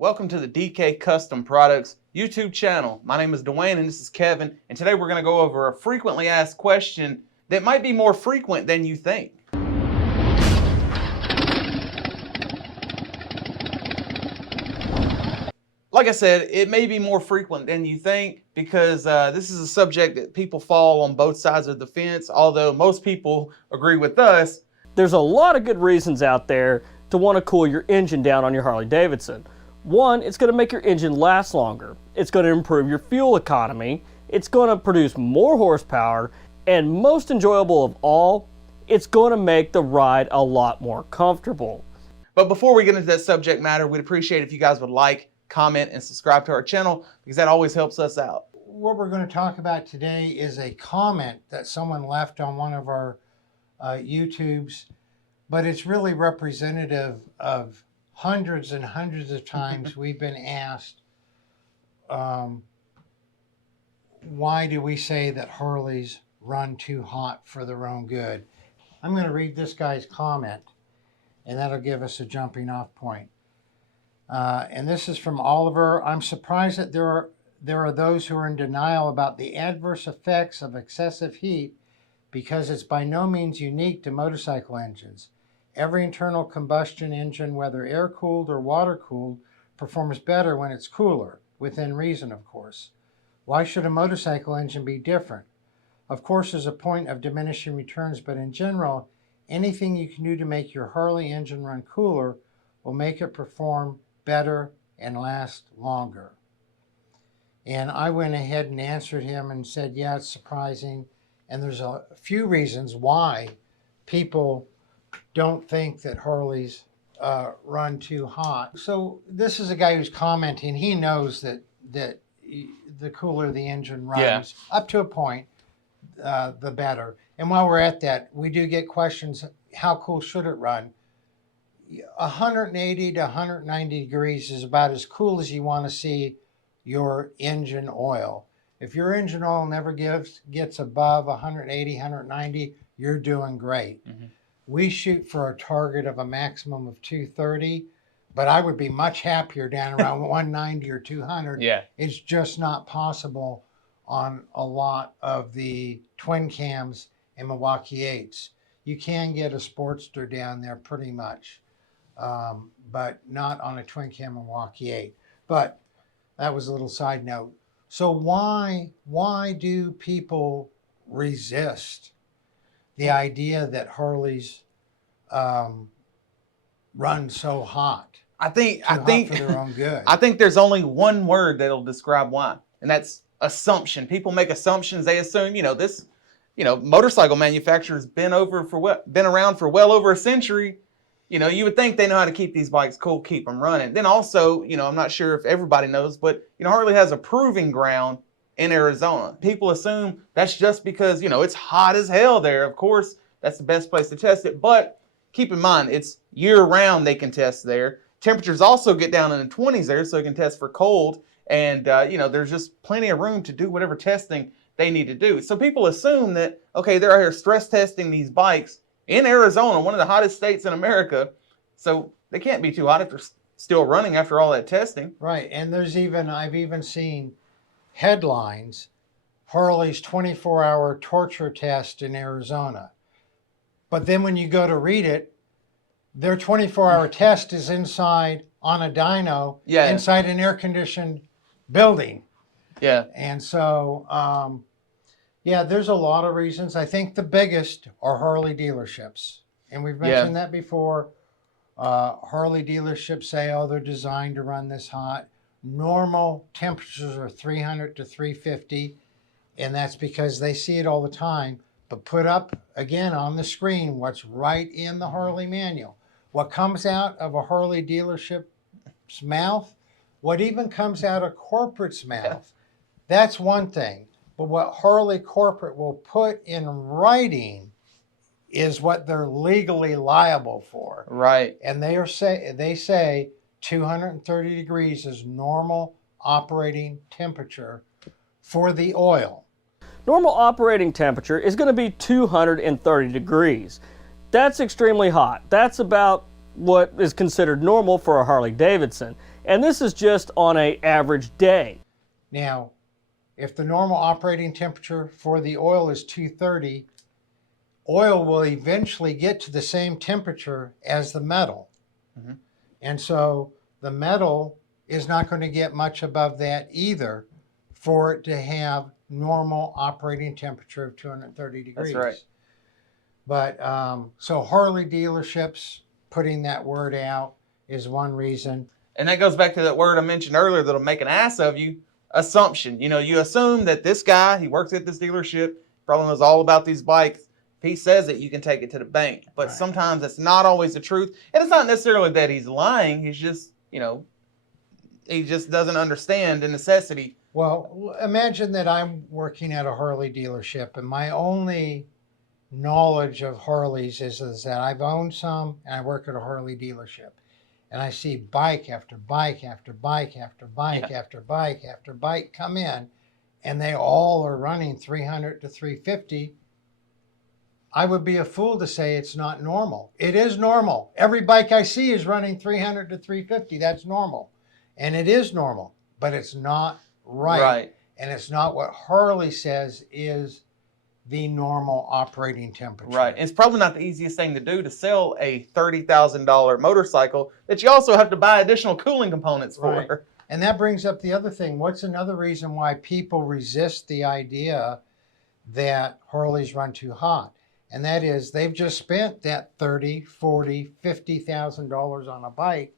Welcome to the DK Custom Products YouTube channel. My name is Dwayne and this is Kevin, and today we're going to go over a frequently asked question that might be more frequent than you think. Like I said, it may be more frequent than you think because this is a subject that people fall on both sides of the fence, although most people agree with us. There's a lot of good reasons out there to want to cool your engine down on your Harley Davidson. One, it's going to make your engine last longer. It's going to improve your fuel economy. It's going to produce more horsepower. And most enjoyable of all, it's going to make the ride a lot more comfortable. But before we get into that subject matter, we'd appreciate if you guys would like, comment, and subscribe to our channel because that always helps us out. What we're going to talk about today is a comment that someone left on one of our YouTubes, but it's really representative of hundreds and hundreds of times we've been asked, why do we say that Harleys run too hot for their own good? I'm going to read this guy's comment, and that'll give us a jumping off point. And this is from Oliver. I'm surprised that there are those who are in denial about the adverse effects of excessive heat because it's by no means unique to motorcycle engines. Every internal combustion engine, whether air-cooled or water-cooled, performs better when it's cooler, within reason, of course. Why should a motorcycle engine be different? Of course, there's a point of diminishing returns, but in general, anything you can do to make your Harley engine run cooler will make it perform better and last longer. And I went ahead and answered him and said, yeah, it's surprising. And there's a few reasons why people don't think that Harleys run too hot. So this is a guy who's commenting. He knows that the cooler the engine runs, up to a point, the better. And while we're at that, we do get questions, how cool should it run? 180 to 190 degrees is about as cool as you want to see your engine oil. If your engine oil never gets above 180, 190, you're doing great. Mm-hmm. We shoot for a target of a maximum of 230, but I would be much happier down around 190 or 200. Yeah. It's just not possible on a lot of the twin cams and Milwaukee 8s. You can get a Sportster down there pretty much, but not on a twin cam Milwaukee 8. But that was a little side note. So why do people resist the idea that Harleys run so hot? I think for their own good. I think there's only one word that'll describe why, and that's assumption. People make assumptions. They assume, motorcycle manufacturers been around for well over a century. You would think they know how to keep these bikes cool, keep them running. Then also, I'm not sure if everybody knows, but Harley has a proving ground in Arizona. People assume that's just because, it's hot as hell there. Of course, that's the best place to test it. But keep in mind, it's year-round they can test there. Temperatures also get down in the 20s there, so they can test for cold. And, there's just plenty of room to do whatever testing they need to do. So people assume that, okay, they're out here stress testing these bikes in Arizona, one of the hottest states in America. So they can't be too hot if they're still running after all that testing. Right, and I've even seen headlines, Harley's 24-hour torture test in Arizona. But then when you go to read it, their 24-hour test is inside on a dyno, inside an air-conditioned building. Yeah. And so, there's a lot of reasons. I think the biggest are Harley dealerships. And we've mentioned that before. Harley dealerships say, oh, they're designed to run this hot. Normal temperatures are 300 to 350, and that's because they see it all the time. But put up, again, on the screen what's right in the Harley manual. What comes out of a Harley dealership's mouth, what even comes out of corporate's mouth, that's one thing. But what Harley corporate will put in writing is what they're legally liable for. Right. And they say 230 degrees is normal operating temperature for the oil. Normal operating temperature is going to be 230 degrees. That's extremely hot. That's about what is considered normal for a Harley Davidson. And this is just on an average day. Now, if the normal operating temperature for the oil is 230, oil will eventually get to the same temperature as the metal. Mm-hmm. And so the metal is not going to get much above that either for it to have normal operating temperature of 230 degrees. That's right. But so Harley dealerships putting that word out is one reason. And that goes back to that word I mentioned earlier that'll make an ass of you, assumption. You know, you assume that this guy, he works at this dealership, probably knows all about these bikes. If he says it, you can take it to the bank. But Right. sometimes that's not always the truth. And it's not necessarily that he's lying. He's just, you know, he just doesn't understand the necessity. Well, imagine that I'm working at a Harley dealership and my only knowledge of Harleys is that I've owned some and I work at a Harley dealership. And I see bike after bike after bike after bike after bike after bike come in, and they all are running 300 to 350. I would be a fool to say it's not normal. It is normal. Every bike I see is running 300 to 350. That's normal. And it is normal, but it's not right. And it's not what Harley says is the normal operating temperature. Right. And it's probably not the easiest thing to do to sell a $30,000 motorcycle that you also have to buy additional cooling components for. Right. And that brings up the other thing. What's another reason why people resist the idea that Harleys run too hot? And that is they've just spent that $30,000, $40,000, $50,000 on a bike,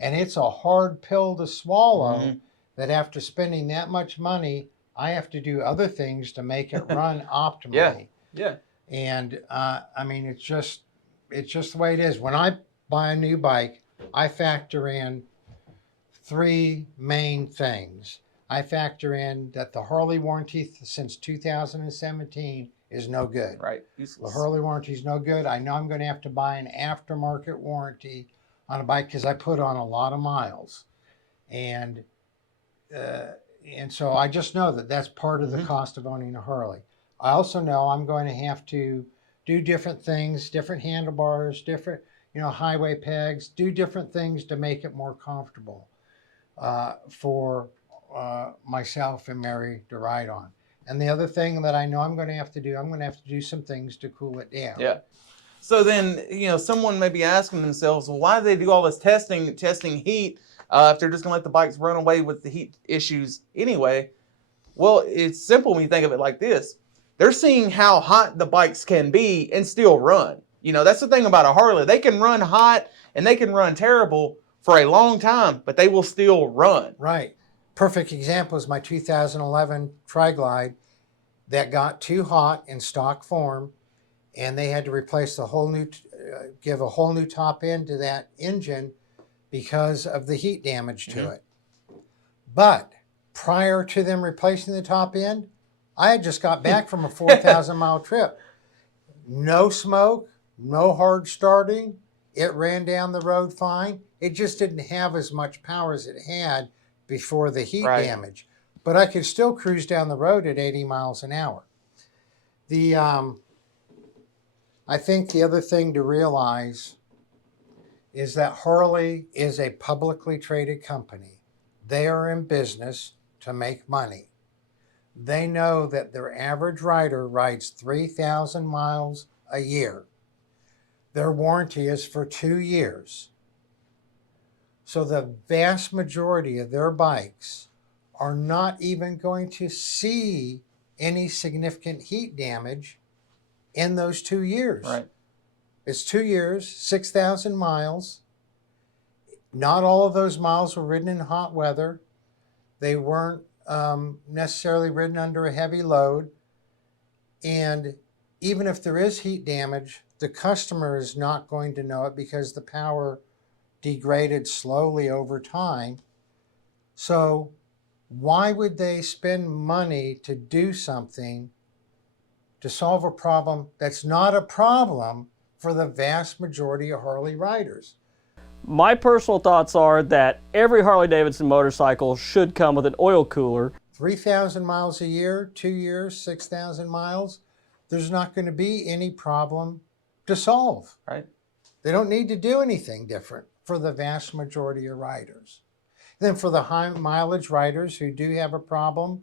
and it's a hard pill to swallow that after spending that much money, I have to do other things to make it run optimally. Yeah. And I mean, it's just the way it is. When I buy a new bike, I factor in three main things. I factor in that the Harley warranty since 2017 is no good. Right. The Harley warranty is no good. I know I'm going to have to buy an aftermarket warranty on a bike because I put on a lot of miles. And so I just know that that's part of the cost of owning a Harley. I also know I'm going to have to do different things, different handlebars, different, highway pegs, do different things to make it more comfortable for myself and Mary to ride on. And the other thing that I know I'm going to have to do some things to cool it down. Yeah. So then, someone may be asking themselves, well, why do they do all this testing heat if they're just going to let the bikes run away with the heat issues anyway? Well, it's simple when you think of it like this. They're seeing how hot the bikes can be and still run. That's the thing about a Harley. They can run hot and they can run terrible for a long time, but they will still run. Right. Perfect example is my 2011 Tri-Glide that got too hot in stock form, and they had to replace give a whole new top end to that engine because of the heat damage to it. But prior to them replacing the top end, I had just got back from a 4,000 mile trip. No smoke, no hard starting. It ran down the road fine. It just didn't have as much power as it had before the heat damage. But I could still cruise down the road at 80 miles an hour. I think the other thing to realize is that Harley is a publicly traded company. They are in business to make money. They know that their average rider rides 3,000 miles a year. Their warranty is for 2 years. So the vast majority of their bikes are not even going to see any significant heat damage in those 2 years. Right. It's 2 years, 6,000 miles. Not all of those miles were ridden in hot weather. They weren't necessarily ridden under a heavy load. And even if there is heat damage, the customer is not going to know it because the power degraded slowly over time. So why would they spend money to do something to solve a problem that's not a problem for the vast majority of Harley riders? My personal thoughts are that every Harley-Davidson motorcycle should come with an oil cooler. 3,000 miles a year, 2 years, 6,000 miles, there's not going to be any problem to solve. Right. They don't need to do anything different for the vast majority of riders. Then for the high mileage riders who do have a problem,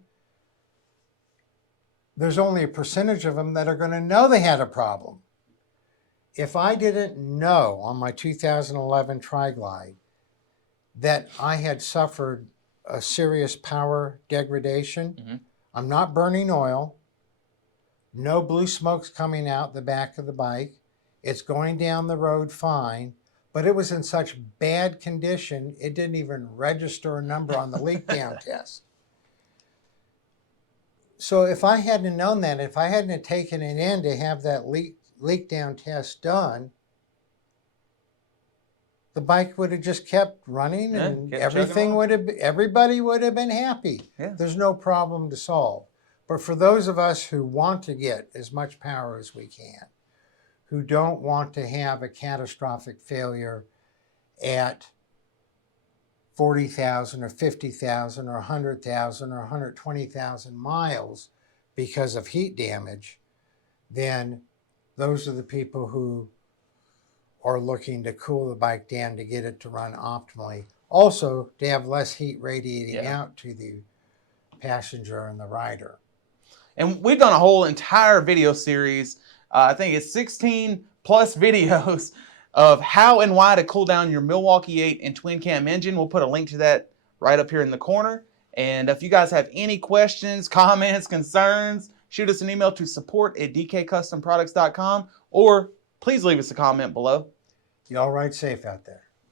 there's only a percentage of them that are going to know they had a problem. If I didn't know on my 2011 Tri-Glide that I had suffered a serious power degradation, I'm not burning oil, no blue smoke's coming out the back of the bike, it's going down the road fine, but it was in such bad condition, it didn't even register a number on the leak down test. So if I hadn't known that, if I hadn't taken it in to have that leak down test done, the bike would have just kept running and everybody would have been happy. Yeah. There's no problem to solve. But for those of us who want to get as much power as we can, who don't want to have a catastrophic failure at 40,000 or 50,000 or 100,000 or 120,000 miles because of heat damage, then those are the people who are looking to cool the bike down to get it to run optimally. Also, to have less heat radiating out to the passenger and the rider. And we've done a whole entire video series, I think it's 16 plus videos of how and why to cool down your Milwaukee 8 and twin cam engine. We'll put a link to that right up here in the corner. And if you guys have any questions, comments, concerns, shoot us an email to support@dkcustomproducts.com or please leave us a comment below. Y'all ride safe out there.